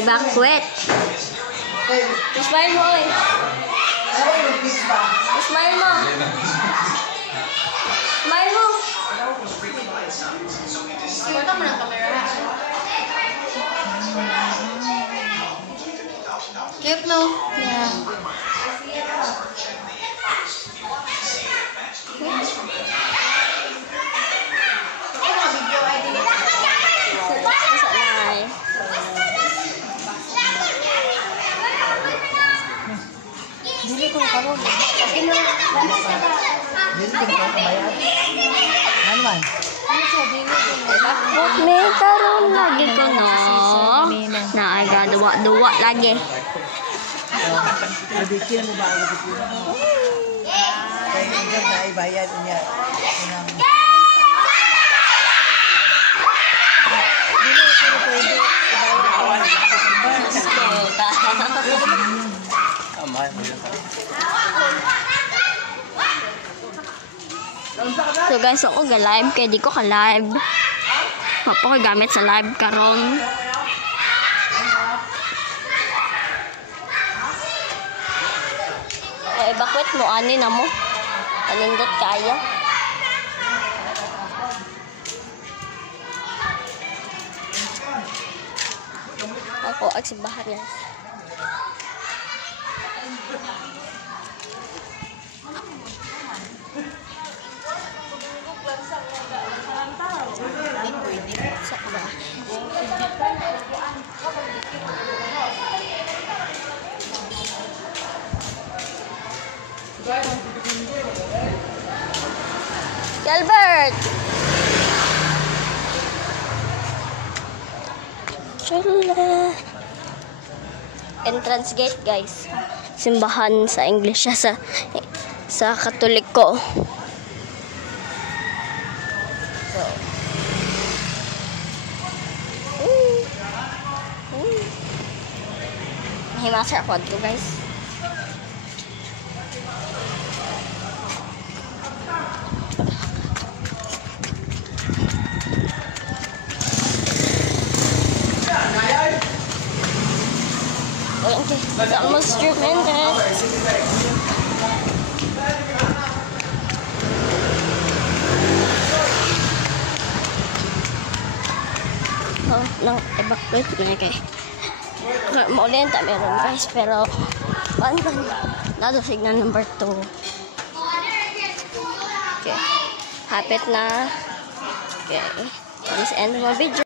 Na-evacuate. Smile mo eh. Smile mo. Smile mo. Wala mo ng camera. Cute no? Yeah. Dili ko karon. Ano man? May karon lagi ko no. Na duwa lagi. Bikin mo ba ang bikin mo? Kaya hanggang naibayad niya. Dili ko pwede So guys, ako ga-live kaya di ko ka-live. Mapo ko gamit sa live karon. Evacuate mo ani na mo. Anindot kaya. Ako agsibahan na. Albert! Chala! Entrance gate guys. Simbahan sa English siya sa Katoliko. So. Mahimasa ako dito guys. Okay, it's almost 3 minutes. Oh, nang evacuate na kay. Maulin ta meron guys, pero nado signal number 2. Okay, hapit na. Okay, this end my video.